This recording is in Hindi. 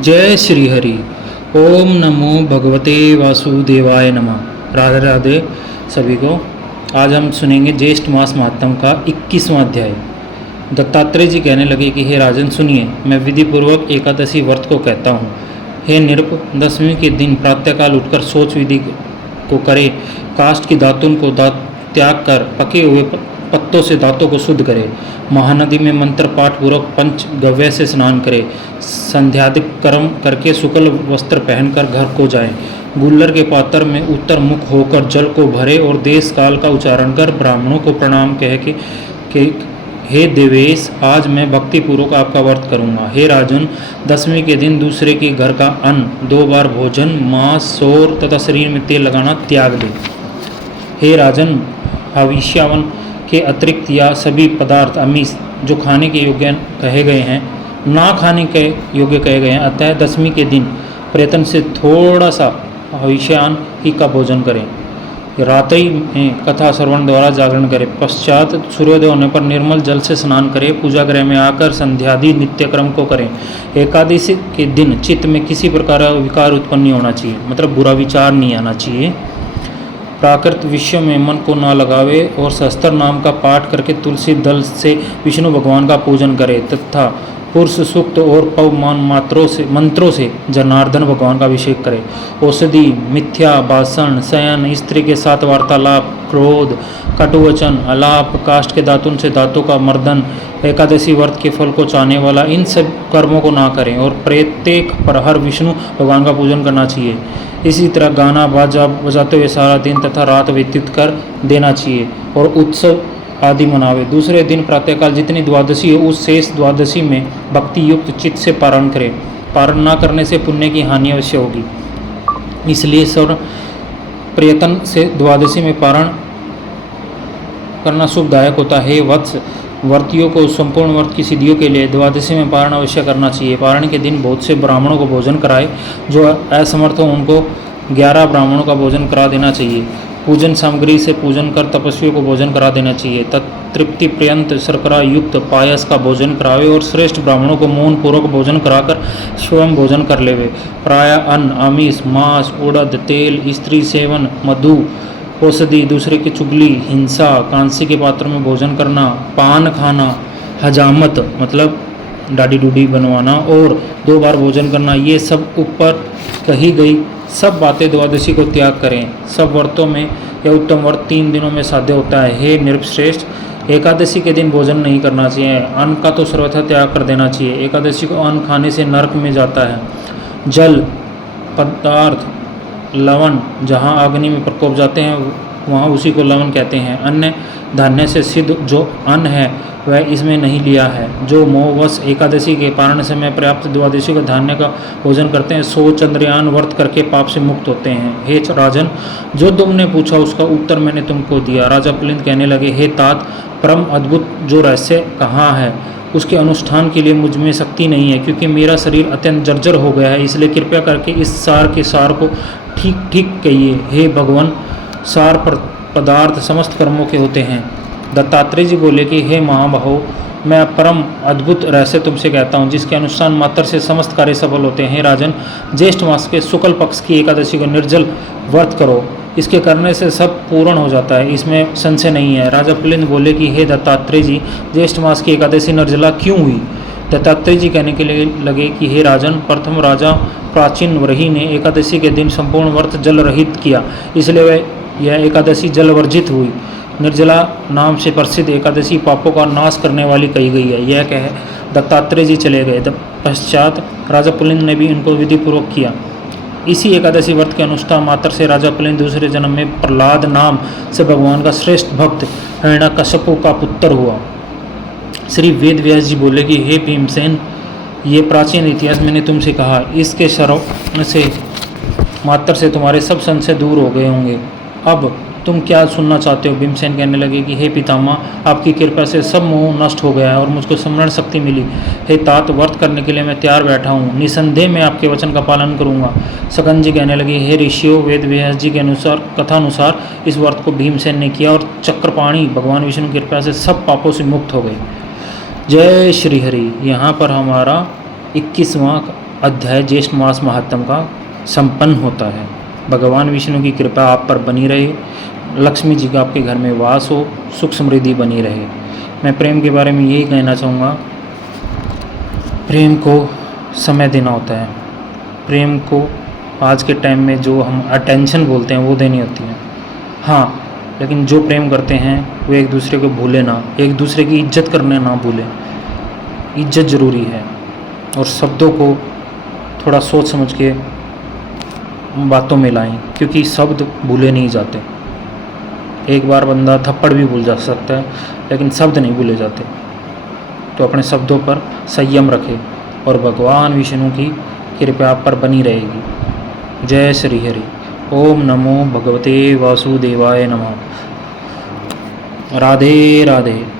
जय श्री हरि। ओम नमो भगवते वासुदेवाय नमः। राधे राधे सभी को। आज हम सुनेंगे ज्येष्ठ मास महात्म का 21वां अध्याय। दत्तात्रेय जी कहने लगे कि हे राजन सुनिए, मैं विधि पूर्वक एकादशी व्रत को कहता हूँ। हे नृप, 10वीं के दिन प्रातःकाल उठकर शौच विधि को करे, काष्ठ की दातुन को त्याग कर पके हुए पत्तों से दांतों को शुद्ध करे, महानदी में मंत्र पाठ पूर्वक पंच गव्य से स्नान करे, संध्यादिक कर्म करके शुक्ल वस्त्र पहनकर घर को जाए, गुल्लर के पात्र में उत्तर मुख होकर जल को भरे और देश काल का उच्चारण कर ब्राह्मणों को प्रणाम कह के हे देवेश, आज मैं भक्ति पूर्वक आपका व्रत करूंगा। हे राजन, 10वीं के दिन दूसरे के घर का अन्न, 2 बार भोजन, मांस, सौर तथा शरीर में तेल लगाना त्याग दे। हे राजन, हविष्यावन के अतिरिक्त या सभी पदार्थ आमिष जो खाने के योग्य कहे गए हैं, ना खाने के योग्य कहे गए हैं, अतः 10वीं के दिन प्रयत्न से थोड़ा सा हविष्यान ही का भोजन करें। रात्रि में कथा श्रवण द्वारा जागरण करें, पश्चात सूर्योदय होने पर निर्मल जल से स्नान करें, पूजा गृह में आकर संध्यादि नित्यक्रम को करें। एकादशी के दिन चित्त में किसी प्रकार का विकार उत्पन्न नहीं होना चाहिए, मतलब बुरा विचार नहीं आना चाहिए। प्राकृत विषयों में मन को ना लगावे और सहस्त्र नाम का पाठ करके तुलसी दल से विष्णु भगवान का पूजन करे तथा पुरुष सूक्त और पवमान मंत्रों से जनार्दन भगवान का अभिषेक करे। औषधि, मिथ्या भाषण, शयन, स्त्री के साथ वार्तालाप, क्रोध, कटुवचन, अलाप, काष्ठ के दातुन से दांतों का मर्दन, एकादशी व्रत के फल को चाहने वाला, इन सब कर्मों को ना करें और प्रत्येक प्रहर विष्णु भगवान का पूजन करना चाहिए। इसी तरह गाना बाजा बजाते हुए सारा दिन तथा रात व्यतीत कर देना चाहिए और उत्सव आदि मनावे। दूसरे दिन प्रातःकाल जितनी द्वादशी हो उस शेष द्वादशी में भक्ति युक्त चित्त से पारण करें। पारण न करने से पुण्य की हानि अवश्य होगी, इसलिए सर्व प्रयत्न से द्वादशी में पारण करना शुभदायक होता है। वत्स, व्रतियों को संपूर्ण व्रत की सिद्धियों के लिए द्वादशी में पारण अवश्य करना चाहिए। पारण के दिन बहुत से ब्राह्मणों को भोजन कराए, जो असमर्थ हो उनको 11 ब्राह्मणों का भोजन करा देना चाहिए। पूजन सामग्री से पूजन कर तपस्वियों को भोजन करा देना चाहिए। तृप्ति पर्यंत शर्करा युक्त पायस का भोजन करावे और श्रेष्ठ ब्राह्मणों को मौन पूर्वक भोजन कराकर स्वयं भोजन कर लेवे। प्राय अन्न, आमिष, मांस, उड़द, तेल, स्त्री सेवन, मधु, औषधि, दूसरे की चुगली, हिंसा, कांसी के पात्र में भोजन करना, पान खाना, हजामत मतलब डाडी डूडी बनवाना और 2 बार भोजन करना, ये सब ऊपर कही गई सब बातें द्वादशी को त्याग करें। सब व्रतों में यह उत्तम व्रत 3 दिनों में साध्य होता है। हे नृपश्रेष्ठ, एकादशी के दिन भोजन नहीं करना चाहिए। अन्न का तो सर्वथा त्याग कर देना चाहिए। एकादशी को अन्न खाने से नरक में जाता है। जल पदार्थ, लवण, जहाँ अग्नि में प्रकोप जाते हैं वहाँ उसी को लवण कहते हैं। अन्य धान्य से सिद्ध जो अन्न है वह इसमें नहीं लिया है। जो मोहवश एकादशी के पारण समय पर्याप्त द्वादशी का धान्य का भोजन करते हैं, 100 चंद्रयान व्रत करके पाप से मुक्त होते हैं। हे राजन, जो तुमने पूछा उसका उत्तर मैंने तुमको दिया। राजा पुलिंद कहने लगे, हे तात, परम अद्भुत जो रहस्य कहाँ है उसके अनुष्ठान के लिए मुझ में शक्ति नहीं है, क्योंकि मेरा शरीर अत्यंत जर्जर हो गया है। इसलिए कृपया करके इस सार के सार को ठीक ठीक कहिए। हे भगवान, सार पदार्थ समस्त कर्मों के होते हैं। दत्तात्रेय जी बोले कि हे महाबाहो, मैं परम अद्भुत रहस्य तुमसे कहता हूँ जिसके अनुष्ठान मात्र से समस्त कार्य सफल होते हैं। हे राजन, ज्येष्ठ मास के शुक्ल पक्ष की एकादशी को निर्जल व्रत करो, इसके करने से सब पूर्ण हो जाता है, इसमें संशय नहीं है। राजा पुलिंद बोले कि हे दत्तात्रेय जी, ज्येष्ठ मास की एकादशी निर्जला क्यों हुई? दत्तात्रेय जी कहने के लिए लगे कि हे राजन, प्रथम राजा प्राचीन व्रही ने एकादशी के दिन संपूर्ण व्रत जल रहित किया, इसलिए वह यह एकादशी जल वर्जित हुई। निर्जला नाम से प्रसिद्ध एकादशी पापों का नाश करने वाली कही गई है। यह कह दत्तात्रेय जी चले गए। पश्चात राजा पुलिंद ने भी इनको विधिपूर्वक किया। इसी एकादशी व्रत के अनुष्ठान मात्र से राजा पुलिंद दूसरे जन्म में प्रहलाद नाम से भगवान का श्रेष्ठ भक्त हिरण्यकश्यपु का पुत्र हुआ। श्री वेद व्यास जी बोले कि हे भीमसेन, ये प्राचीन इतिहास मैंने तुमसे कहा, इसके श्रवण से मात्र से तुम्हारे सब संशय दूर हो गए होंगे। अब तुम क्या सुनना चाहते हो? भीमसेन कहने लगे कि हे पितामह, आपकी कृपा से सब मोह नष्ट हो गया है और मुझको स्मरण शक्ति मिली। हे तात, व्रत करने के लिए मैं तैयार बैठा हूँ। निसंदेह मैं आपके वचन का पालन करूँगा। सकन जी कहने लगे, हे ऋषियों, वेद व्यास जी के अनुसार कथानुसार इस व्रत को भीमसेन ने किया और चक्रपाणी भगवान विष्णु की कृपा से सब पापों से मुक्त हो गए। जय श्री हरि। यहाँ पर हमारा 21वां अध्याय ज्येष्ठ मास महात्म का संपन्न होता है। भगवान विष्णु की कृपा आप पर बनी रहे, लक्ष्मी जी का आपके घर में वास हो, सुख समृद्धि बनी रहे। मैं प्रेम के बारे में यही कहना चाहूँगा, प्रेम को समय देना होता है। प्रेम को आज के टाइम में जो हम अटेंशन बोलते हैं वो देनी होती है। हाँ, लेकिन जो प्रेम करते हैं वो एक दूसरे को भूले ना, एक दूसरे की इज्जत करने ना भूलें। इज्जत ज़रूरी है और शब्दों को थोड़ा सोच समझ के बातों में लाएं, क्योंकि शब्द भूले नहीं जाते। एक बार बंदा थप्पड़ भी भूल जा सकता है, लेकिन शब्द नहीं भूले जाते। तो अपने शब्दों पर संयम रखें और भगवान विष्णु की कृपा आप पर बनी रहेगी। जय श्री हरि। ओम नमो भगवते वासुदेवाय नमः। राधे राधे।